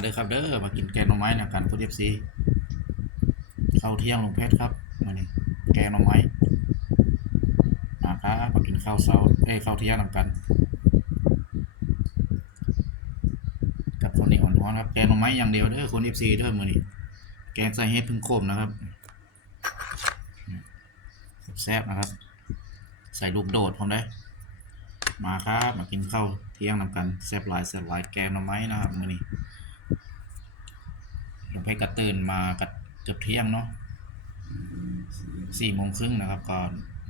เด้อครับเด้อมากินแกงหน่อไม้นะกันพุทธเอฟซีข้าวเที่ยงลุงเพชรครับมานี่แกงหน่อไม้มาครับมากินข้าวเช้าเอ้ข้าวเที่ยงนำกัน กับข้าวเหนียวร้อนๆครับแกงหน่อไม้อย่างเดียวเด้อคนเอฟซีเด้อมือนี้แกงใส่เห็ดพึ่งโคมนะครับแซ่บนะครับ ใส่ลูกโดดพร้อมได้มาครับ มากินข้าวเที่ยงนำกันแซ่บหลายแซ่บหลายแกงหน่อไม้นะครับมื้อนี้ ลงไปกระตื่นมากัดเกือบเที่ยงเนาะสี่โมงครึ่งนะครับก็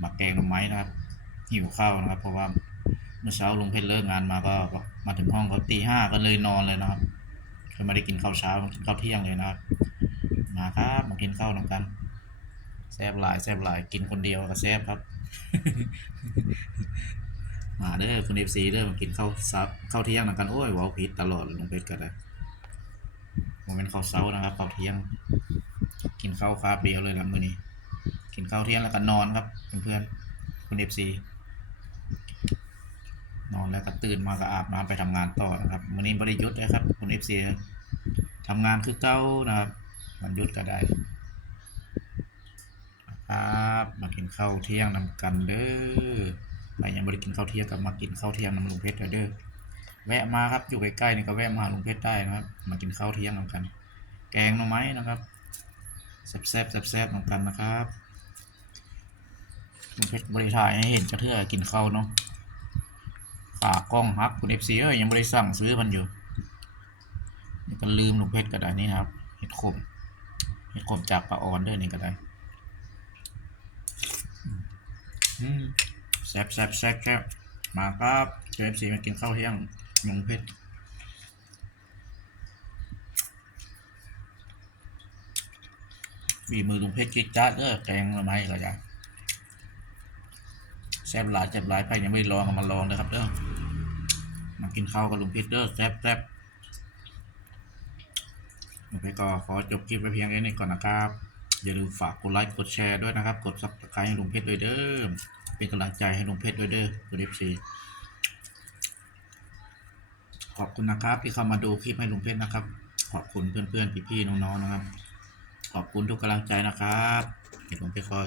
มาแกงหน่อไม้นะครับ หิวข้าวนะครับ เพราะว่าเมื่อเช้าลุงเพชรเลิกงานมาก็มาถึงห้องก็ตีห้าก็เลยนอนเลยนะครับคือไม่ได้กินข้าวเช้ากินข้าวเที่ยงเลยนะครับ มาครับมากินข้าวนำกันแซ่บหลายแซ่บหลายกินคนเดียวก็แซ่บครับ มาเด้อคุณเอฟซีเด้อมากินข้าวซับข้าวเที่ยงนำกันโอ้ยว้าวผิดตลอดลุงเพชรกันเลยมันเป็นข้าวเช้านะครับข้าวเที่ยง กินข้าวคาเดียวเลยนะมื้อนี้ กินข้าวเที่ยงแล้วก็นอนครับเพื่อนๆคุณเอฟซีนอนแล้วก็ตื่นมาก็อาบน้ำไปทำงานต่อนะครับมื้อนี้บริยุทธ์นะครับคุณเอฟซีทำงานคือเก้านะครับมันยุดก็ได้ครับมากินข้าวเที่ยงนำกันเด้อใครยังไม่ได้กินข้าวเที่ยงก็มากินข้าวเที่ยงนำลุงเพชรเด้อ แวะมาครับอยู่ใกล้ๆนี่ก็แวะมาลุงเพชรได้นะครับ มากินข้าวเที่ยงนำกัน แกงหน่อไม้นะครับแซ่บแซ่บๆแซ่บๆนำกันนะครับลุงเพชรบริถ่ายให้เห็นจะเทื่อกินข้าวเนาะขากล้องฮักคุณเอฟซีเอ้ยยังไม่ได้สั่งซื้อมันอยู่นี่ก็ลืมลุงเพชรก็ได้นี่ครับเห็ดขมเห็ดขมจากปลาออนเด้อนี่ก็ได้แซ่บแซ่บแซ่บแซ่บมาครับเจฟซีมากินข้าวเที่ยง มงเพชรมีมือลุงเพชรจิ๊ดจ้าเด้อแกงละไม้ก็จะแซ่บหลายแซ่บหลายไปยังไม่ลองมาลองนะครับเด้อมากินข้าวกับลุงเพชรเด้อแซ่บแซ่บลุงเพชรก็ขอจบคลิปไปเพียงแค่นี้ก่อนนะครับ อย่าลืมฝากกดไลค์กดแชร์ด้วยนะครับ กดซับสไครต์ให้ลุงเพชรด้วยเด้อเป็นกำลังใจให้ลุงเพชรด้วยเด้อคุณเอฟซี ขอบคุณนะครับ ที่เข้ามาดูคลิปให้ลุงเพชรนะครับ ขอบคุณเพื่อนๆพี่ๆน้องๆนะครับ ขอบคุณทุกกำลังใจนะครับเดี๋ยวลุงเพชรขอ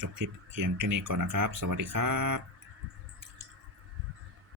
จบคลิปเพียงแค่นี้ก่อนนะครับ สวัสดีครับ